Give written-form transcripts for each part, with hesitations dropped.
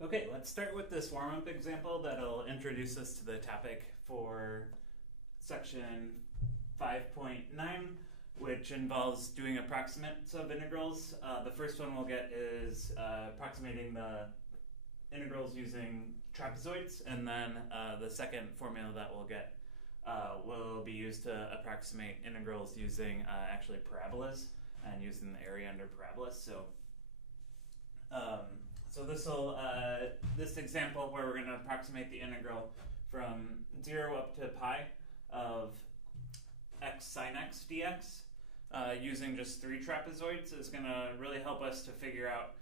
Okay, let's start with this warm-up example that'll introduce us to the topic for section 5.9, which involves doing approximates of integrals. The first one we'll get is approximating the integrals using trapezoids, and then the second formula that we'll get will be used to approximate integrals using actually parabolas and using the area under parabolas. So this example where we're going to approximate the integral from 0 up to pi of x sine x dx using just 3 trapezoids is going to really help us to figure out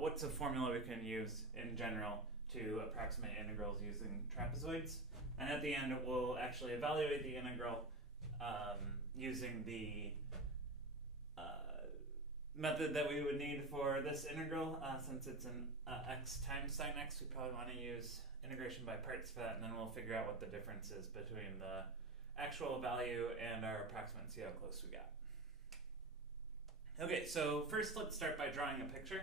what's a formula we can use in general to approximate integrals using trapezoids. And at the end, we'll actually evaluate the integral using the method that we would need for this integral. Since it's an x times sine x, we probably want to use integration by parts for that, and then we'll figure out what the difference is between the actual value and our approximate and see how close we got. Okay, so first let's start by drawing a picture.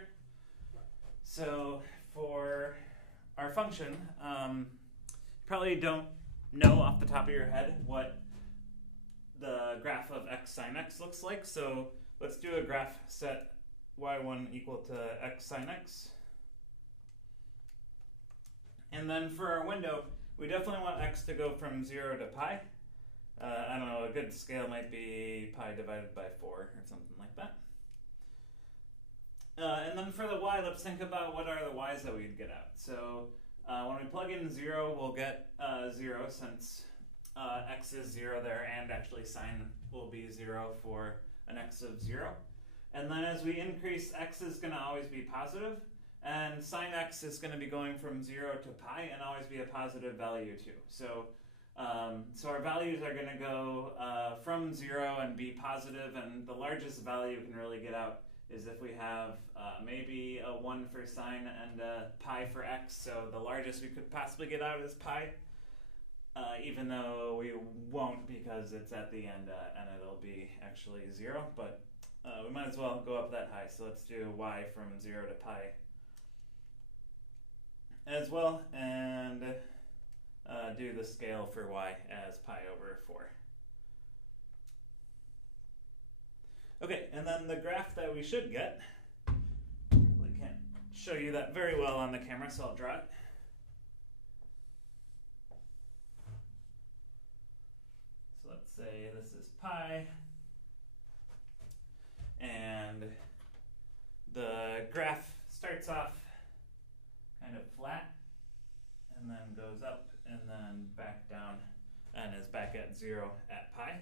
So for our function, you probably don't know off the top of your head what the graph of x sine x looks like. So let's do a graph set y1 equal to x sine x. And then for our window, we definitely want x to go from 0 to pi. I don't know, a good scale might be pi divided by 4 or something like that. And then for the y, let's think about what are the y's that we'd get out. So when we plug in 0, we'll get 0 since x is 0 there, and actually sine will be 0 for an x of 0. And then as we increase, x is going to always be positive, and sine x is going to be going from 0 to pi and always be a positive value too. So our values are going to go from 0 and be positive, and the largest value you can really get out is if we have maybe a 1 for sine and a pi for x. So the largest we could possibly get out is pi, even though we won't because it's at the end and it'll be actually 0. But we might as well go up that high. So let's do y from 0 to pi as well, and do the scale for y as pi over 4. Okay, and then the graph that we should get, I can't show you that very well on the camera, so I'll draw it. So let's say this is pi, and the graph starts off kind of flat, and then goes up, and then back down, and is back at 0 at pi.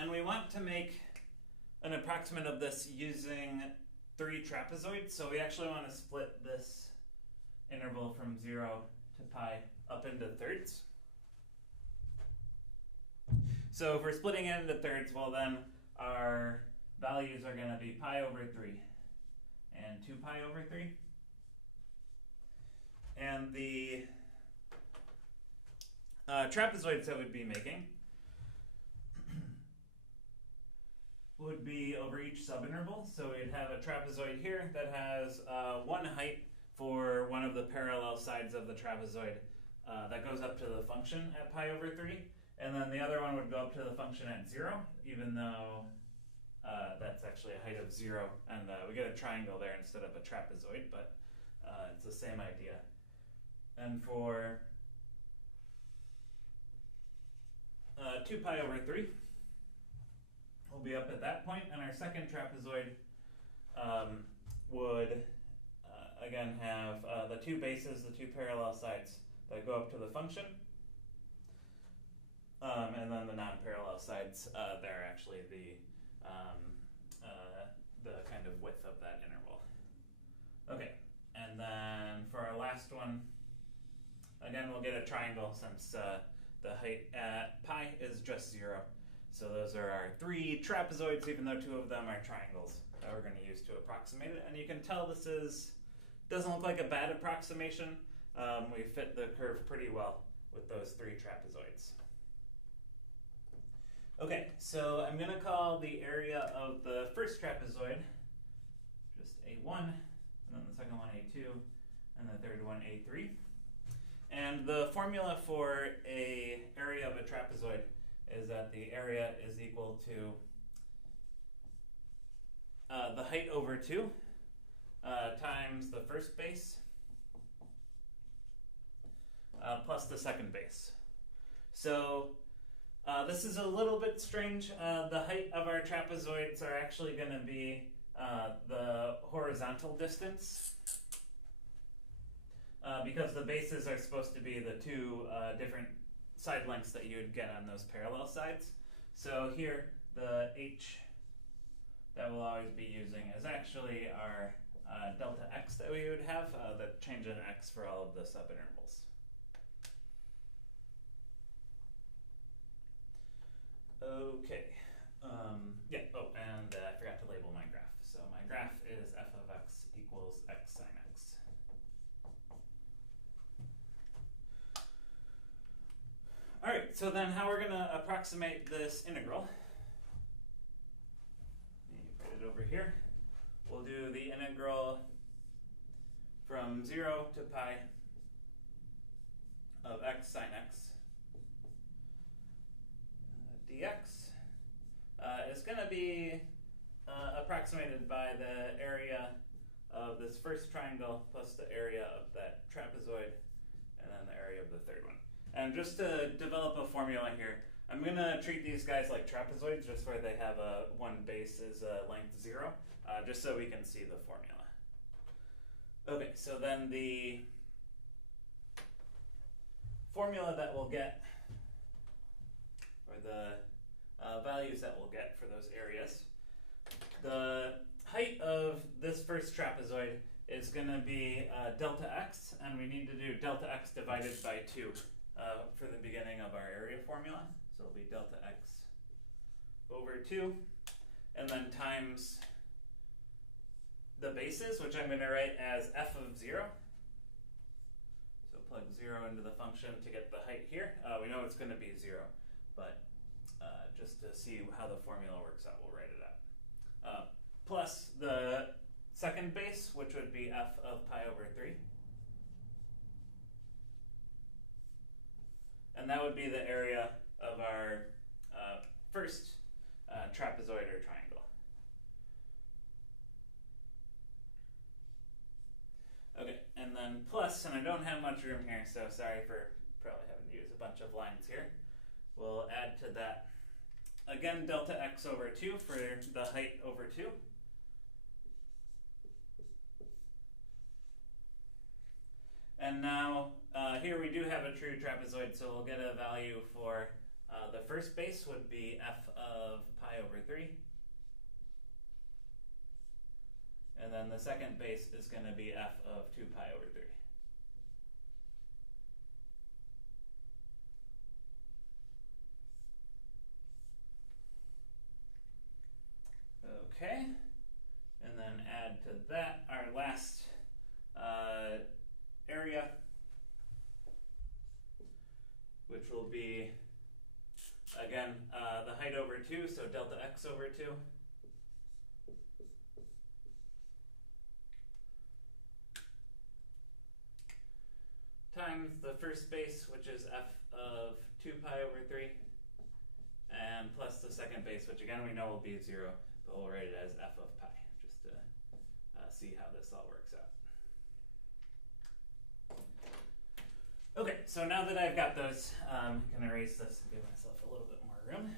And we want to make an approximate of this using 3 trapezoids, so we actually want to split this interval from 0 to pi up into thirds. So if we're splitting it into thirds, well then our values are going to be pi over 3 and 2 pi over 3. And the trapezoids that we'd be making would be over each subinterval. So we'd have a trapezoid here that has one height for one of the parallel sides of the trapezoid that goes up to the function at pi over 3. And then the other one would go up to the function at 0, even though that's actually a height of 0. And we get a triangle there instead of a trapezoid, but it's the same idea. And for 2 pi over 3, we'll be up at that point, and our second trapezoid would again have the 2 bases, the 2 parallel sides that go up to the function, and then the non-parallel sides, they're actually the kind of width of that interval. Okay, and then for our last one, again we'll get a triangle since the height at pi is just 0. So those are our 3 trapezoids, even though 2 of them are triangles that we're going to use to approximate it. And you can tell this doesn't look like a bad approximation. We fit the curve pretty well with those 3 trapezoids. Okay, so I'm going to call the area of the first trapezoid just A1, and then the second one A2, and the third one A3. And the formula for a area of a trapezoid is that the area is equal to the height over 2 times the first base plus the second base. So this is a little bit strange. The height of our trapezoids are actually going to be the horizontal distance because the bases are supposed to be the two different side lengths that you would get on those parallel sides. So here, the h that we'll always be using is actually our delta x that we would have, the change in x for all of the subintervals. Okay, yeah, oh, and I forgot to label my graph. So my graph is f of x equals x sine x. All right, so then how we're going to approximate this integral. Put it over here. We'll do the integral from 0 to pi of x sine x dx is going to be approximated by the area of this first triangle plus the area of that trapezoid and then the area of the third one. And just to develop a formula here, I'm going to treat these guys like trapezoids, just where they have one base is length 0, just so we can see the formula. Okay, so then the formula that we'll get, or the values that we'll get for those areas, the height of this first trapezoid is going to be delta x, and we need to do delta x divided by 2 for the beginning of our area formula. So it'll be delta x over 2, and then times the bases, which I'm going to write as f of 0. So plug 0 into the function to get the height here. We know it's going to be 0, but just to see how the formula works out, we'll write it out. Plus the second base, which would be f of pi over 3. And that would be the area of our first trapezoid or triangle. Okay, and then plus, and I don't have much room here, so sorry for probably having to use a bunch of lines here. We'll add to that, again, delta x over 2 for the height over 2. And now, here we do have a true trapezoid, so we'll get a value for the first base would be f of pi over 3. And then the second base is going to be f of 2 pi over 3. Okay, and then add to that our last area, which will be, again, the height over 2, so delta x over 2. Times the first base, which is f of 2 pi over 3, and plus the second base, which again we know will be 0, but we'll write it as f of pi, just to see how this all works out. Okay, so now that I've got those, I'm going to erase this and give myself a little bit more room.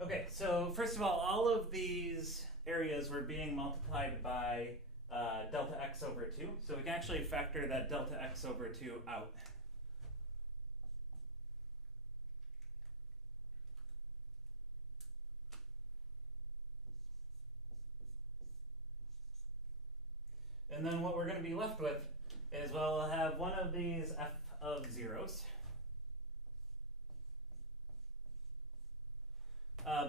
Okay, so first of all of these areas were being multiplied by delta x over 2, so we can actually factor that delta x over 2 out. And then what we're going to be left with is, well, we'll have one of these f of 0s.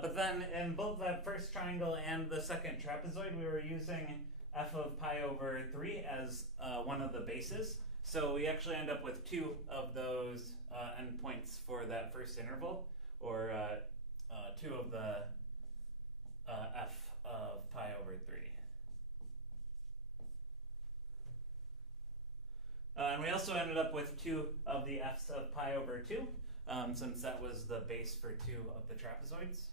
But then in both that first triangle and the second trapezoid, we were using f of pi over 3 as one of the bases. So we actually end up with 2 of those endpoints for that first interval, or 2 of the f of pi over 3. And we also ended up with 2 of the f's of pi over 2, since that was the base for 2 of the trapezoids.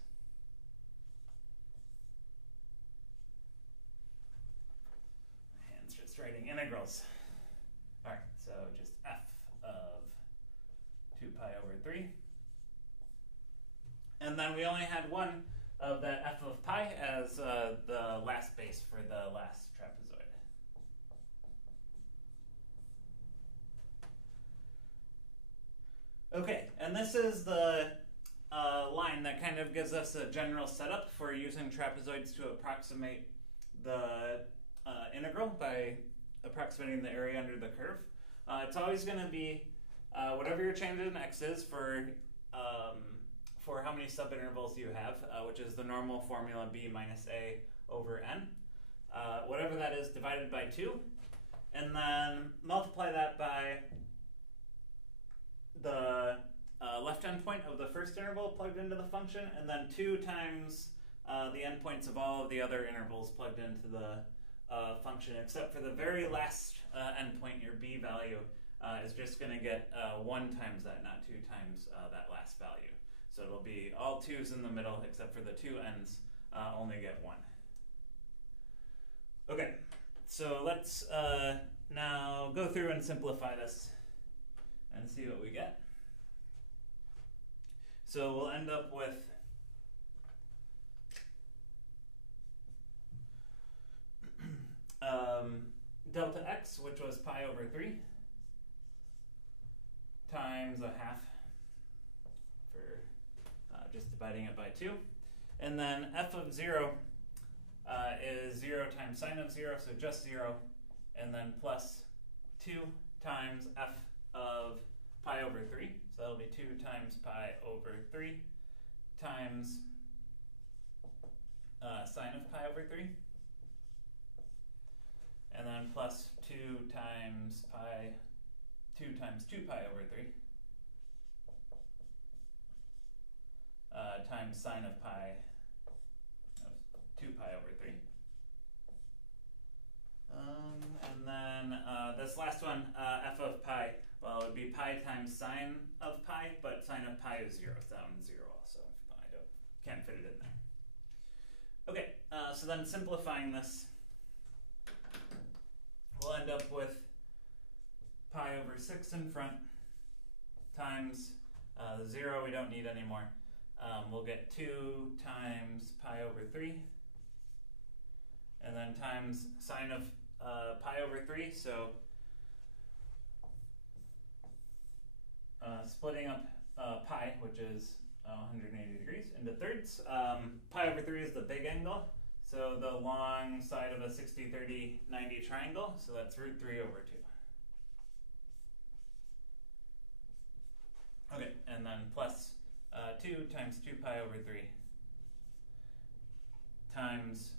My hand's just writing integrals. All right, so just f of 2 pi over 3. And then we only had 1 of that f of pi as the last base for the last trapezoid. Okay, and this is the line that kind of gives us a general setup for using trapezoids to approximate the integral by approximating the area under the curve. It's always going to be whatever your change in x is for how many subintervals you have, which is the normal formula b minus a over n. Whatever that is divided by 2, and then multiply that by the left endpoint of the first interval plugged into the function, and then 2 times the endpoints of all of the other intervals plugged into the function, except for the very last endpoint, your b value is just going to get 1 times that, not 2 times that last value. So it'll be all 2's in the middle, except for the 2 ends only get 1. Okay, so let's now go through and simplify this and see what we get. So we'll end up with delta x, which was pi over 3, times a half for just dividing it by 2. And then f of 0 is 0 times sine of 0, so just 0, and then plus 2 times f of pi over 3, so that'll be 2 times pi over 3 times sine of pi over 3, and then plus 2 times 2 pi over 3 times sine of 2 pi over 3. And then this last one, f of pi, well, it would be pi times sine of pi, but sine of pi is 0, so that one's 0 also. Can't fit it in there. Okay, so then simplifying this, we'll end up with pi over 6 in front times the 0 we don't need anymore. We'll get 2 times pi over 3, and then times sine of pi over 3, so splitting up pi, which is 180 degrees, into thirds. Pi over 3 is the big angle, so the long side of a 60, 30, 90 triangle, so that's root 3 over 2. Okay, and then plus 2 times 2 pi over 3 times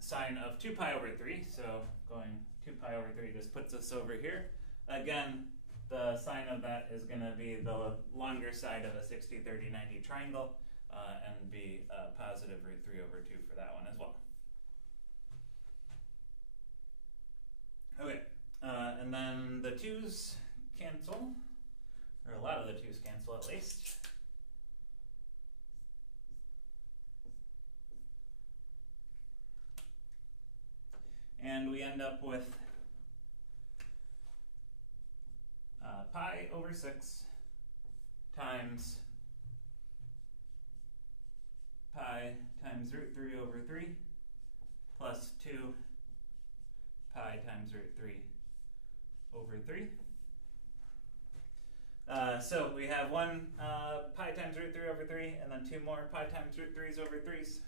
sine of 2 pi over 3, so going 2 pi over 3 just puts us over here. Again, the sine of that is going to be the longer side of a 60, 30, 90 triangle, and be positive root 3 over 2 for that one as well. Okay, and then the 2's cancel, or a lot of the 2's cancel at least. And we end up with pi over 6 times pi times root 3 over 3 plus 2 pi times root 3 over 3. So we have 1 pi times root 3 over 3, and then 2 more pi times root 3's over 3's.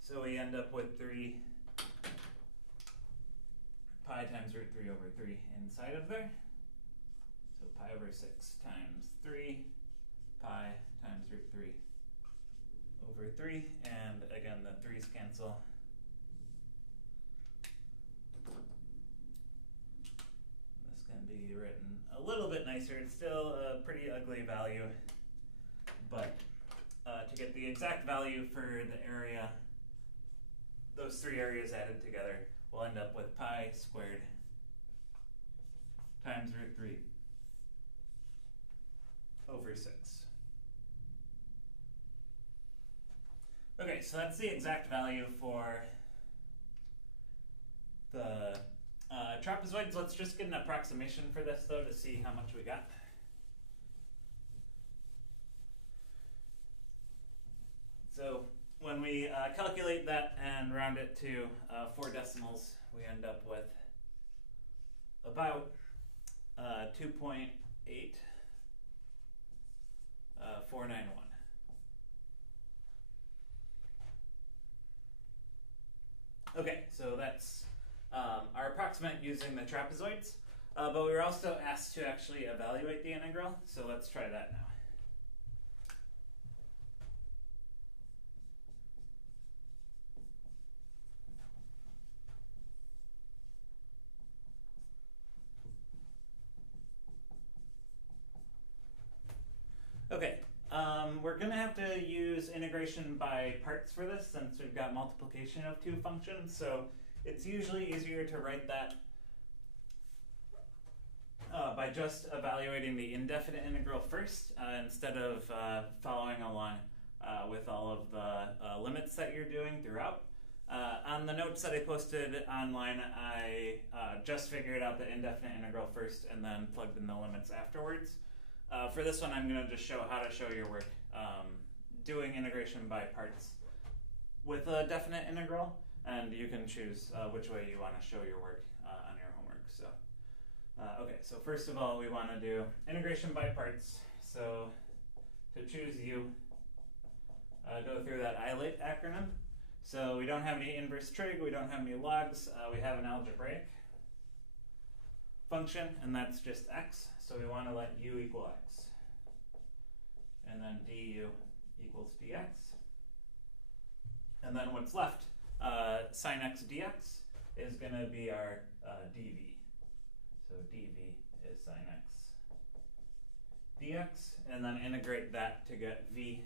So we end up with 3 pi times root 3 over 3 inside of there. So pi over 6 times 3 pi times root 3 over 3, and again the 3's cancel. This ugly value, but to get the exact value for the area, those three areas added together, we'll end up with pi squared times root 3 over 6. Okay, so that's the exact value for the trapezoids. Let's just get an approximation for this, though, to see how much we got. So when we calculate that and round it to 4 decimals, we end up with about 2.8491. Okay, so that's our approximate using the trapezoids, but we were also asked to actually evaluate the integral, so let's try that now. Okay, we're going to have to use integration by parts for this since we've got multiplication of two functions, so it's usually easier to write that by just evaluating the indefinite integral first instead of following along with all of the limits that you're doing throughout. On the notes that I posted online, I just figured out the indefinite integral first and then plugged in the limits afterwards. For this one, I'm going to just show how to show your work doing integration by parts with a definite integral, and you can choose which way you want to show your work on your homework. So, okay, so first of all, we want to do integration by parts. So to choose U, go through that ILATE acronym. So we don't have any inverse trig, we don't have any logs, we have an algebraic function, and that's just x, so we want to let u equal x. And then du equals dx. And then what's left, sine x dx, is going to be our dv. So dv is sine x dx, and then integrate that to get v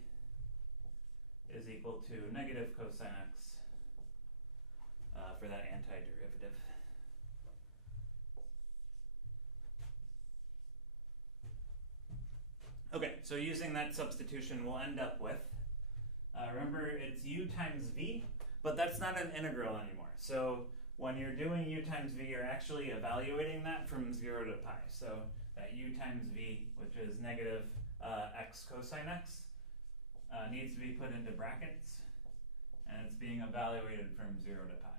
is equal to negative cosine x for that antiderivative. Okay, so using that substitution, we'll end up with, remember it's u times v, but that's not an integral anymore. So when you're doing u times v, you're actually evaluating that from 0 to pi. So that u times v, which is negative x cosine x, needs to be put into brackets, and it's being evaluated from 0 to pi.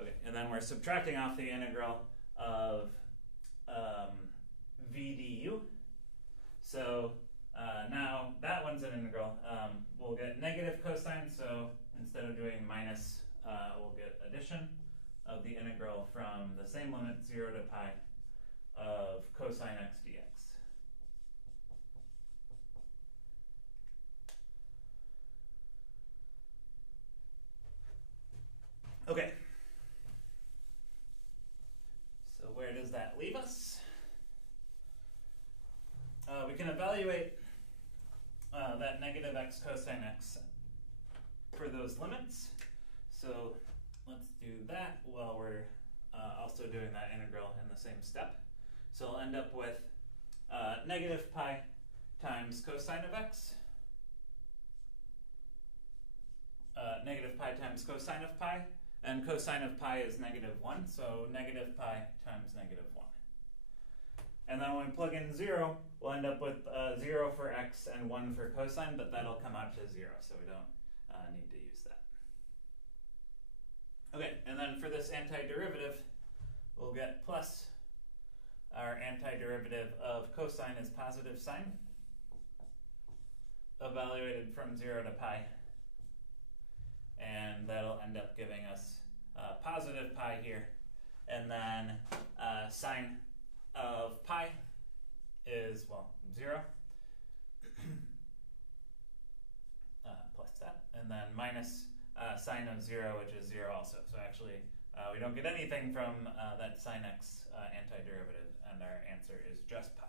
Okay, and then we're subtracting off the integral of v du. So now that one's an integral. We'll get negative cosine, so instead of doing minus, we'll get addition of the integral from the same limit, 0 to pi, of cosine x dx. Okay. So where does that leave us? We can evaluate that negative x cosine x for those limits. So let's do that while we're also doing that integral in the same step. So I'll end up with negative pi times cosine of x, negative pi times cosine of pi, and cosine of pi is negative 1, so negative pi times negative 1. And then when we plug in 0, we'll end up with 0 for x and 1 for cosine, but that'll come out to 0, so we don't need to use that. Okay, and then for this antiderivative, we'll get plus our antiderivative of cosine is positive sine, evaluated from 0 to pi. And that'll end up giving us positive pi here. And then sine of pi is, well, 0. Plus that. And then minus sine of 0, which is 0 also. So actually We don't get anything from that sine x antiderivative, and our answer is just pi.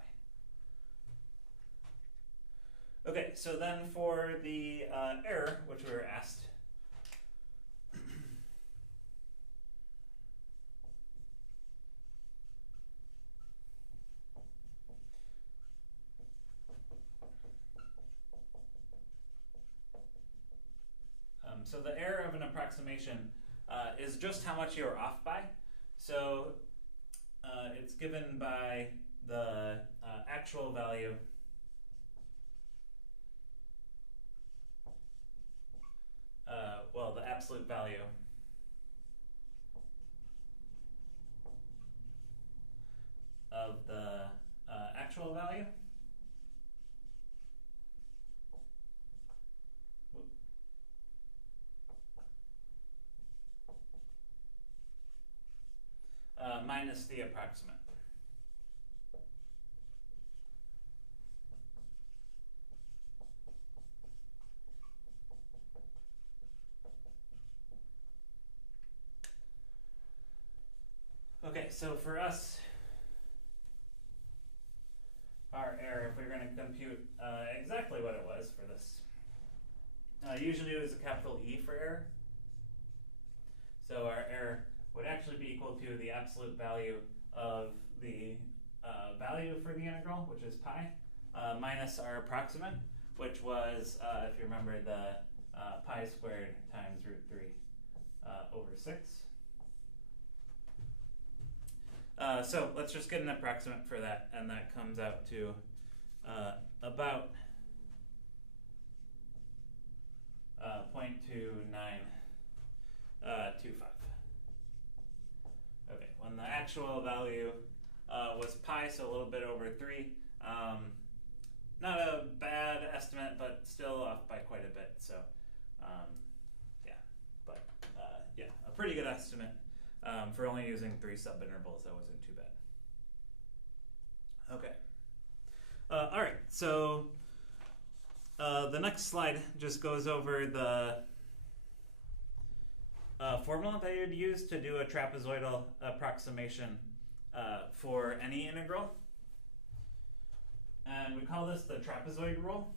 Okay, so then for the error, which we were asked, so the error of an approximation is just how much you're off by. So it's given by the actual value well, the absolute value of the actual value minus the approximate. Okay, so for us, our error, if we were going to compute exactly what it was for this, usually it was a capital E for error. So our error would actually be equal to the absolute value of the value for the integral, which is pi, minus our approximate, which was, if you remember, the pi squared times root 3 over 6. So let's just get an approximate for that, and that comes out to about 0.2925. Okay, when the actual value was pi, so a little bit over 3. Not a bad estimate, but still off by quite a bit. So yeah, but yeah, a pretty good estimate. For only using 3 subintervals, that wasn't too bad. Okay. All right, so the next slide just goes over the formula that you'd use to do a trapezoidal approximation for any integral. And we call this the trapezoid rule.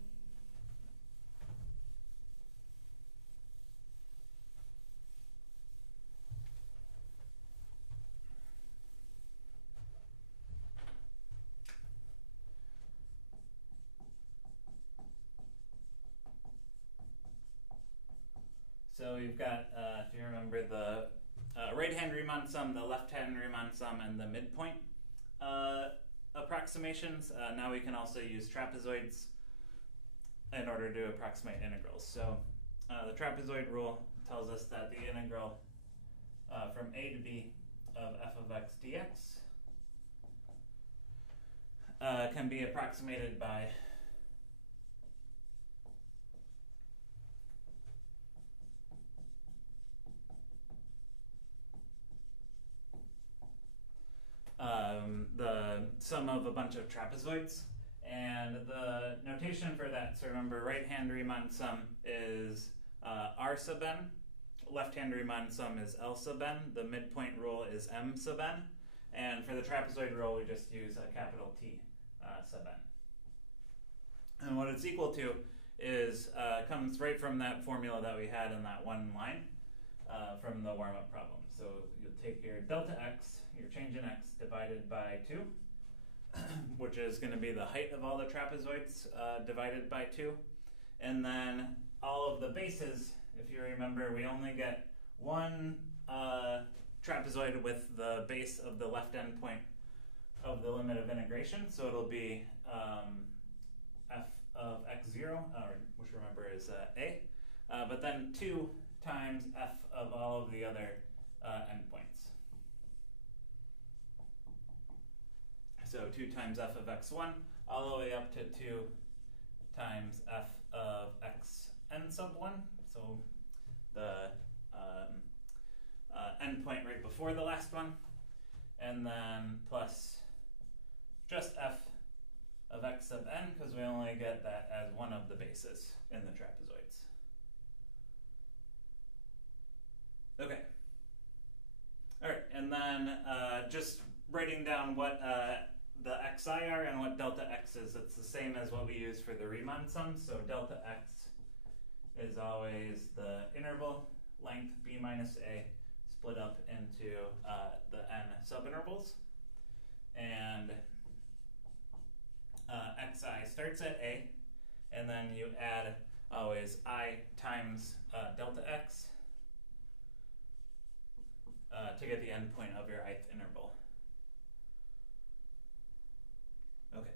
So we've got, if you remember, the right-hand Riemann sum, the left-hand Riemann sum, and the midpoint approximations. Now we can also use trapezoids in order to approximate integrals. So the trapezoid rule tells us that the integral from a to b of f of x dx can be approximated by the sum of a bunch of trapezoids. And the notation for that, so remember, right-hand Riemann sum is R sub n, left-hand Riemann sum is L sub n, the midpoint rule is M sub n, and for the trapezoid rule we just use a capital T sub n. And what it's equal to is, comes right from that formula that we had in that one line from the warm-up problem. So you'll take your delta x, your change in x, divided by 2, which is going to be the height of all the trapezoids divided by 2. And then all of the bases, if you remember, we only get one trapezoid with the base of the left end point of the limit of integration. So it'll be f of x0, which remember is a, but then 2 times f of all of the other endpoints. So 2 times f of x1 all the way up to 2 times f of xn sub 1. So the endpoint right before the last one. And then plus just f of x sub n, because we only get that as one of the bases in the trapezoids. Okay. All right, and then just writing down what the xi are and what delta x is. It's the same as what we use for the Riemann sum. So delta x is always the interval length b minus a split up into the n subintervals. And xi starts at a, and then you add always I times delta x to get the endpoint of your ith interval. Okay.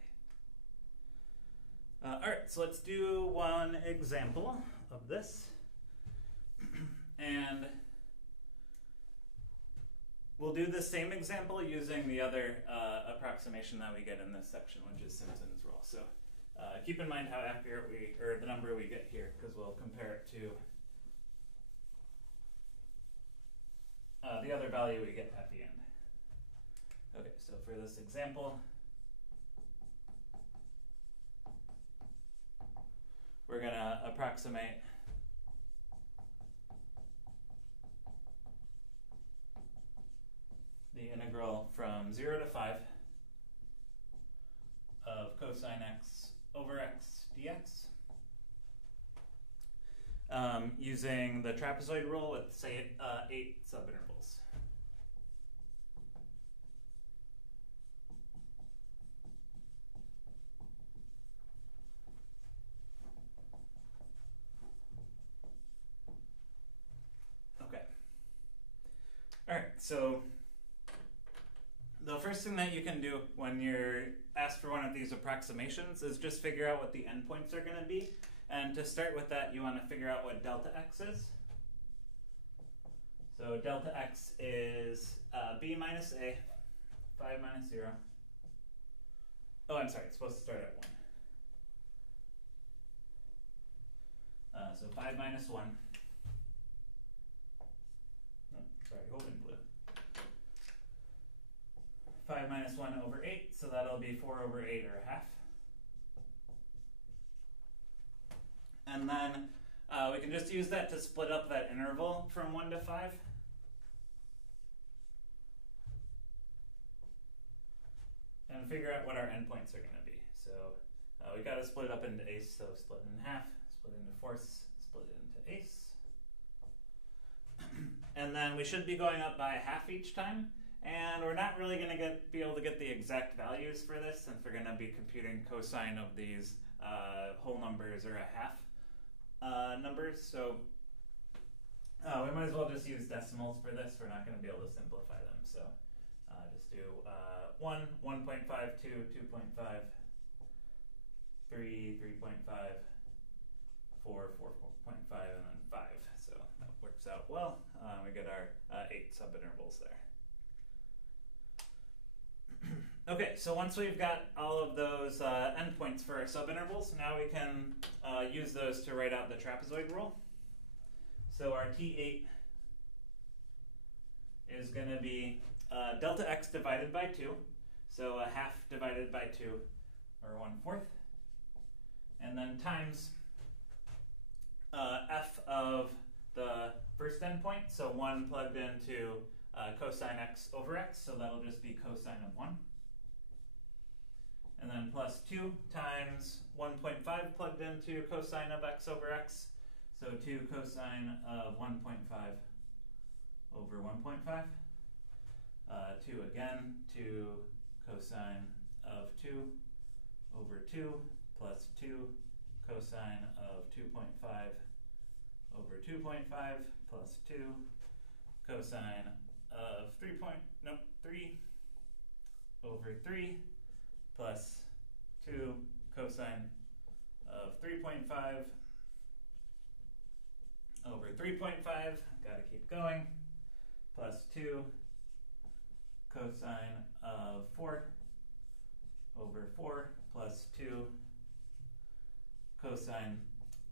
All right, so let's do one example of this. And we'll do the same example using the other approximation that we get in this section, which is Simpson's rule. So keep in mind how accurate or the number we get here, because we'll compare it to the other value we get at the end. Okay, so for this example, we're going to approximate the integral from 0 to 5 of cosine x over x dx using the trapezoid rule with, say, 8 subintervals. Okay. All right, so the first thing that you can do when you're asked for one of these approximations is just figure out what the endpoints are going to be. And to start with that, you want to figure out what delta x is. So delta x is b minus a, 5 minus 0. Oh, I'm sorry, it's supposed to start at 1. So 5 minus 1. Oh, sorry, holding blue. 5 minus 1 over 8, so that'll be 4 over 8 or a half. And then we can just use that to split up that interval from 1 to 5. And figure out what our endpoints are going to be. So we got to split it up into ace, so split it in half, split it into fourths, split it into ace. And then we should be going up by half each time. And we're not really going to be able to get the exact values for this, since we're going to be computing cosine of these whole numbers or a half numbers. So we might as well just use decimals for this. We're not going to be able to simplify them. So just do 1, 1.5, 2, 2.5, 3, 3.5, 4, 4.5, and then 5. So that works out well. We get our 8 subintervals there. Okay, so once we've got all of those endpoints for our subintervals, now we can use those to write out the trapezoid rule. So our T8 is going to be delta x divided by 2, so a half divided by 2, or 1/4, and then times f of the first endpoint, so 1 plugged into cosine x over x, so that'll just be cosine of 1. And then plus 2 times 1.5 plugged into cosine of x over x, so 2 cosine of 1.5 over 1.5. 2 again, 2 cosine of 2 over 2 plus 2 cosine of 2.5 over 2.5 plus 2 cosine of 3 over 3 plus 2 cosine of 3.5 over 3.5, gotta keep going, plus 2 cosine of 4 over 4 plus 2 cosine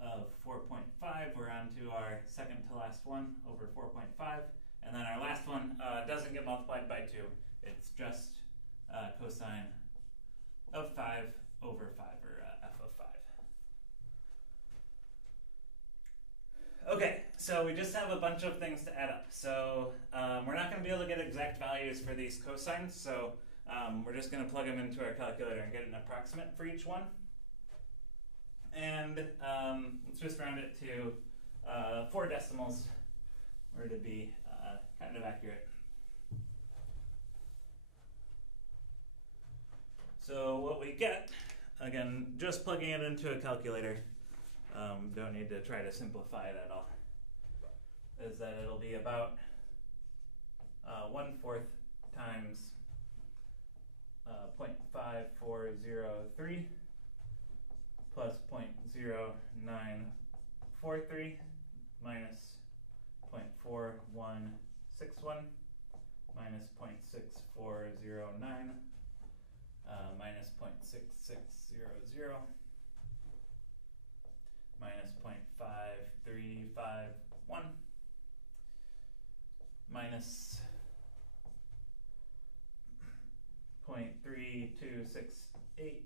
of 4.5. We're on to our second to last one over 4.5. And then our last one doesn't get multiplied by 2. It's just cosine of 5 over 5, or f of 5. Okay, so we just have a bunch of things to add up. So we're not going to be able to get exact values for these cosines, so we're just going to plug them into our calculator and get an approximate for each one. And let's just round it to 4 decimals, or to be kind of accurate. So what we get, again, just plugging it into a calculator, don't need to try to simplify it at all, is that it'll be about 1/4 times 0.5403 plus 0.0943 minus 0.4161 minus 0.6409 minus 0.6600 minus 0.5351 minus 0.3268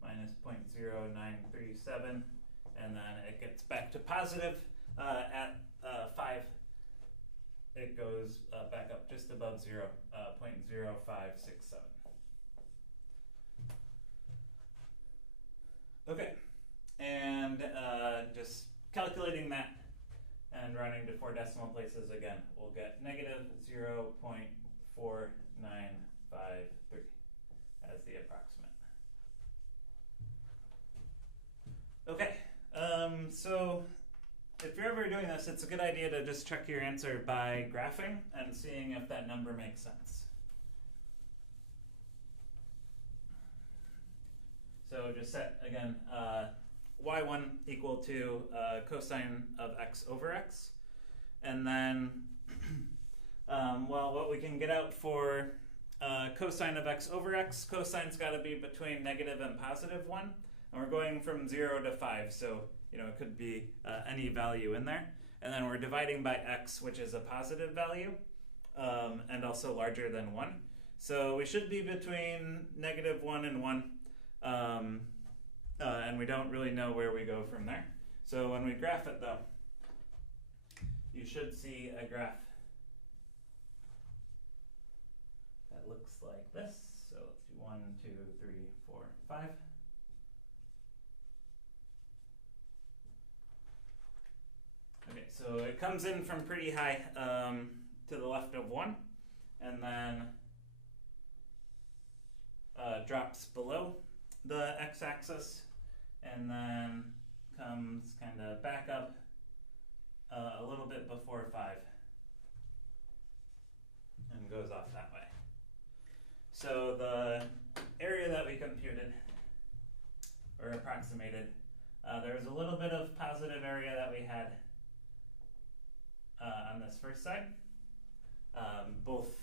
minus 0.0937, and then it gets back to positive at 5. It goes back up just above 0, 0.0567. Okay, and just calculating that and rounding to 4 decimal places again, we'll get negative 0.4953 as the approximate. Okay, so if you're ever doing this, it's a good idea to just check your answer by graphing and seeing if that number makes sense. So just set, again, y1 equal to cosine of x over x. And then, well, what we can get out for cosine of x over x, cosine's got to be between negative and positive 1. And we're going from 0 to 5, so it could be any value in there. And then we're dividing by x, which is a positive value, and also larger than 1. So we should be between negative 1 and 1. And we don't really know where we go from there. So when we graph it, though, you should see a graph that looks like this. So let's do 1, 2, 3, 4, 5. Okay, so it comes in from pretty high to the left of 1, and then drops below the x-axis, and then comes kind of back up a little bit before 5 and goes off that way. So the area that we computed or approximated, there was a little bit of positive area that we had on this first side. Both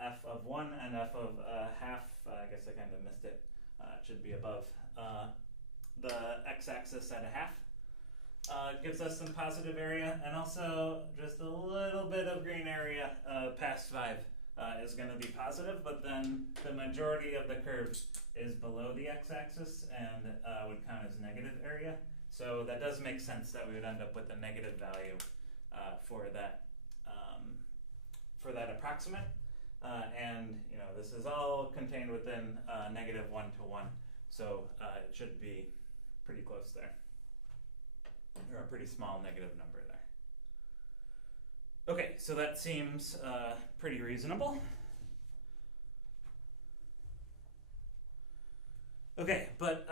f of 1 and f of half, I guess I kind of missed it. It should be above the x-axis at a half. Gives us some positive area, and also just a little bit of green area past 5 is going to be positive, but then the majority of the curve is below the x-axis and would count as negative area. So that does make sense that we would end up with a negative value for that approximate. And this is all contained within negative 1 to 1, so it should be pretty close there, or a pretty small negative number there. Okay, so that seems pretty reasonable. Okay, but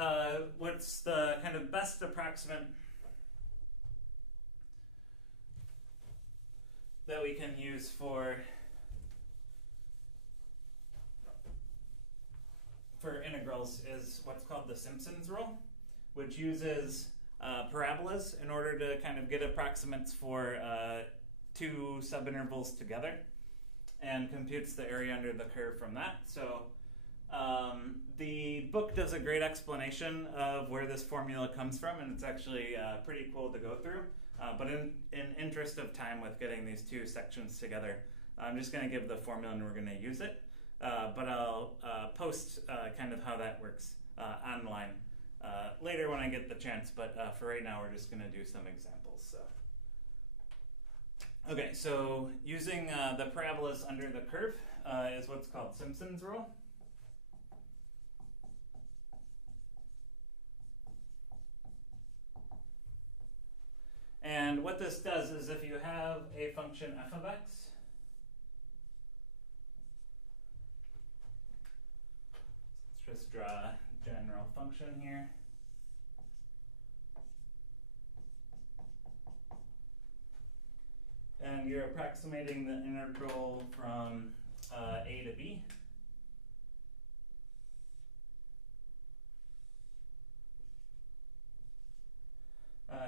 what's the kind of best approximate that we can use for integrals is what's called the Simpson's rule, which uses parabolas in order to kind of get approximates for 2 subintervals together, and computes the area under the curve from that. So the book does a great explanation of where this formula comes from, and it's actually pretty cool to go through. But in interest of time with getting these 2 sections together, I'm just going to give the formula and we're going to use it. But I'll post kind of how that works online later when I get the chance. But for right now, we're just going to do some examples. So Okay, so using the parabolas under the curve is what's called Simpson's rule. And what this does is if you have a function f of x, let's just draw a general function here. And you're approximating the integral from a to b.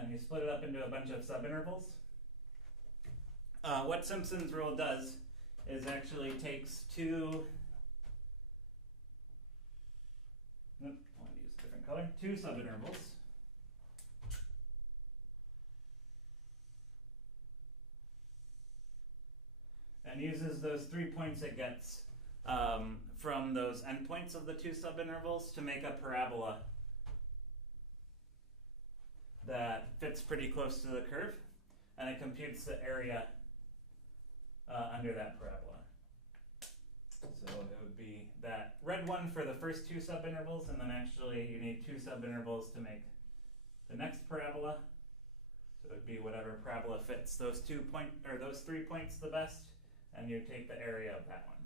And you split it up into a bunch of subintervals. What Simpson's rule does is actually takes two, I want to use a different color, two subintervals. And uses those 3 points it gets from those endpoints of the two subintervals to make a parabola that fits pretty close to the curve, and it computes the area under that parabola. So it would be that red one for the first two subintervals, and then actually you need two subintervals to make the next parabola. So it would be whatever parabola fits those 3 points the best, and you take the area of that one.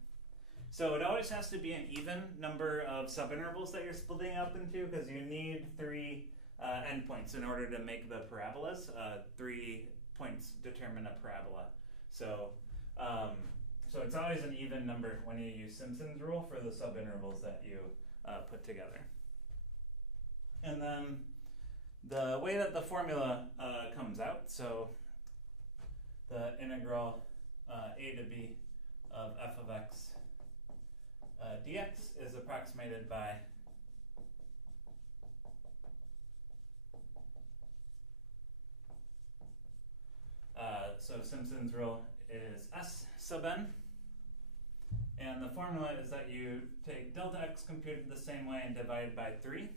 So it always has to be an even number of subintervals that you're splitting up into, because you need three endpoints in order to make the parabolas. 3 points determine a parabola. So so it's always an even number when you use Simpson's rule for the subintervals that you put together. And then the way that the formula comes out, so the integral a to b of f of x dx is approximated by so Simpson's rule is s sub n, and the formula is that you take delta x computed the same way and divide by 3,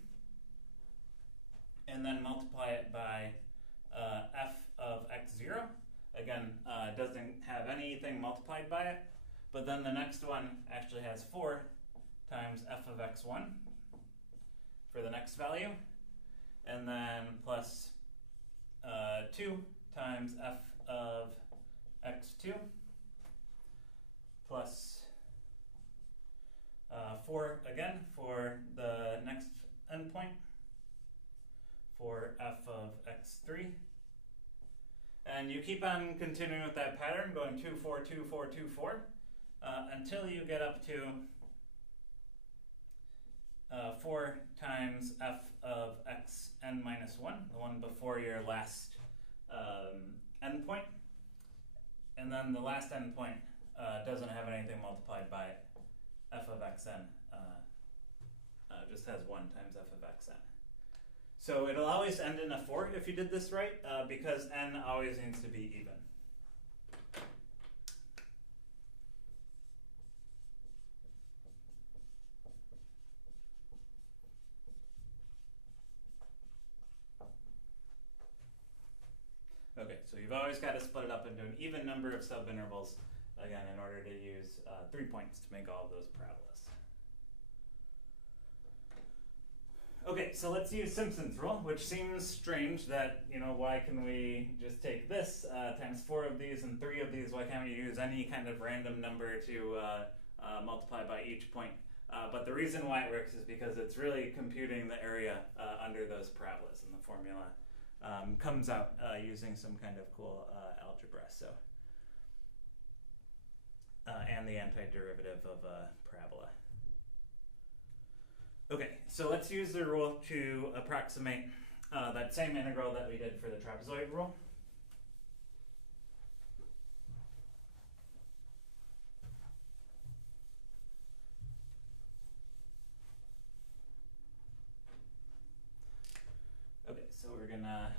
and then multiply it by f of x0. Again, it doesn't have anything multiplied by it, but then the next one actually has 4 times f of x1 for the next value, and then plus 2 times f of x2 plus 4 again for the next endpoint for f of x3. And you keep on continuing with that pattern, going 2, 4, 2, 4, 2, 4, until you get up to 4 times f of xn minus 1, the one before your last endpoint. And then the last endpoint doesn't have anything multiplied by it. F of xn just has 1 times f of xn. So it'll always end in a 4 if you did this right, because n always needs to be even. Okay, so you've always got to split it up into an even number of subintervals, again, in order to use 3 points to make all of those parabolas. Okay, so let's use Simpson's rule, which seems strange that, why can we just take this times 4 of these and 3 of these? Why can't we use any kind of random number to multiply by each point? But the reason why it works is because it's really computing the area under those parabolas, and the formula comes out using some kind of cool algebra. So, and the antiderivative of a parabola. Okay, so let's use the rule to approximate that same integral that we did for the trapezoid rule. Okay, so we're gonna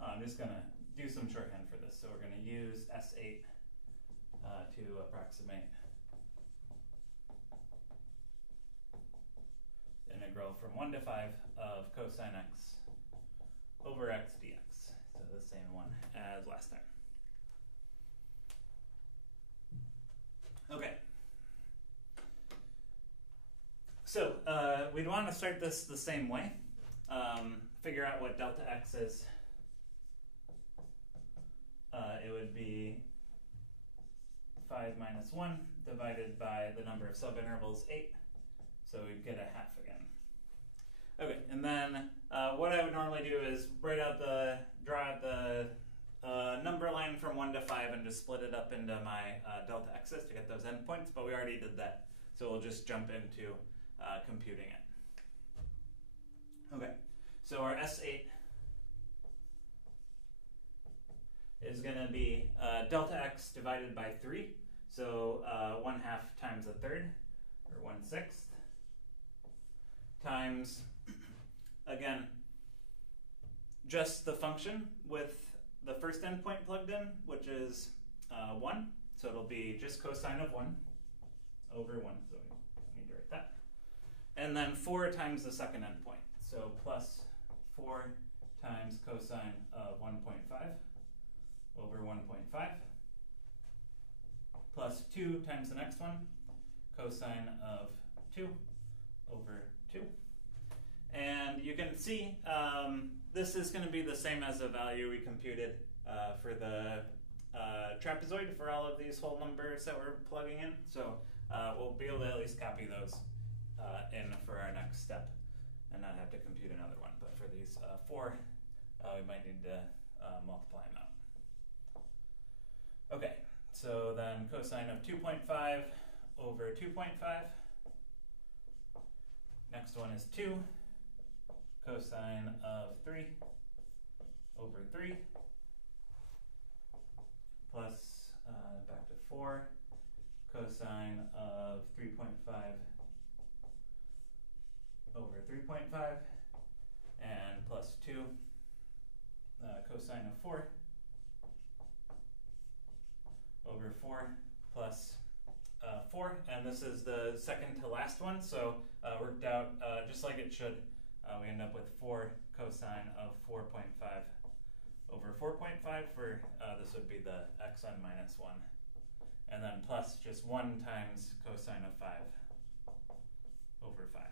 I'm just gonna do some shorthand for this. So we're going to use S8 to approximate the integral from 1 to 5 of cosine x over x dx. So the same one as last time. Okay. So we'd want to start this the same way. Figure out what delta x is. It would be 5 minus 1 divided by the number of subintervals 8. So we'd get a half again. Okay, and then what I would normally do is draw out the number line from 1 to 5 and just split it up into my delta x's to get those endpoints, but we already did that. So we'll just jump into computing it. Okay, so our S8 is going to be delta x divided by 3. So 1/2 times a third, or 1/6, times, again, just the function with the first endpoint plugged in, which is 1. So it'll be just cosine of 1 over 1. So we need to write that. And then 4 times the second endpoint. So plus 4 times cosine of 1.5 over 1.5. Plus 2 times the next one, cosine of 2 over 2. And you can see this is going to be the same as the value we computed for the trapezoid for all of these whole numbers that we're plugging in. So we'll be able to at least copy those in for our next step and not have to compute another one. But for these 4, we might need to multiply them out. Okay, so then cosine of 2.5 over 2.5. Next one is 2. Cosine of 3 over 3. Plus, back to 4. Cosine of 3.5 over 3.5. And plus 2. Cosine of 4 over 4 plus 4, and this is the second to last one, so worked out just like it should. We end up with 4 cosine of 4.5 over 4.5 for, this would be the xn minus 1, and then plus just 1 times cosine of 5 over 5.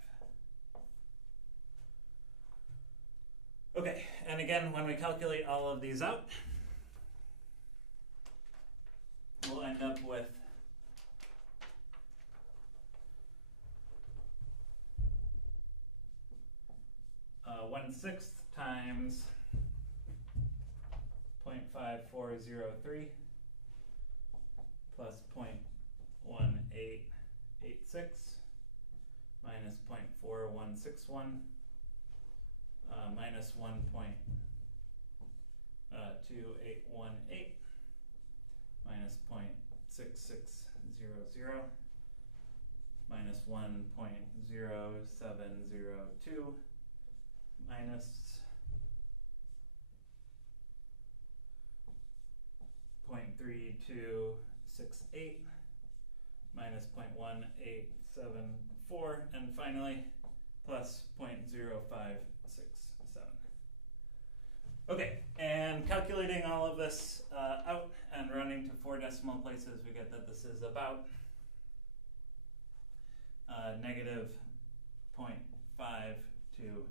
Okay, and again, when we calculate all of these out, we'll end up with 1/6 times 0.5403 plus 0.1886 minus 0.4161 minus 1.2818 minus 0.6600 minus 1.0702 minus 0.3268 minus 0.1874, and finally plus 0.0567. Okay, and calculating all of this out and running to 4 decimal places, we get that this is about negative 0.5261.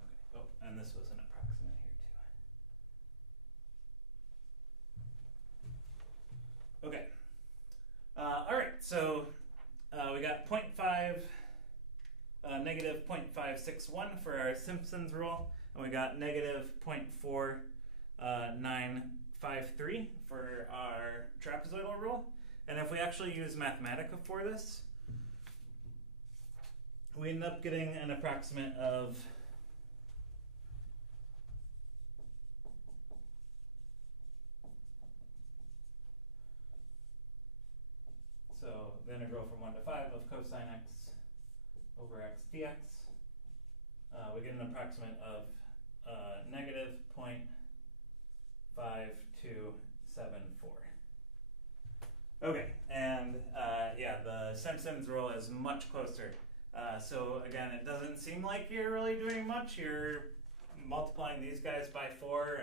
Okay, oh, and this was an approximate here too. Okay, all right, so we got negative 0.561 for our Simpson's rule, and we got negative 0.4953 for our trapezoidal rule. And if we actually use Mathematica for this, we end up getting an approximate of the integral from 1 to 5 of cosine x over x dx. We get an approximate of negative 0.5274. Okay, And yeah, the Simpsons rule is much closer. So again, it doesn't seem like you're really doing much. You're multiplying these guys by 4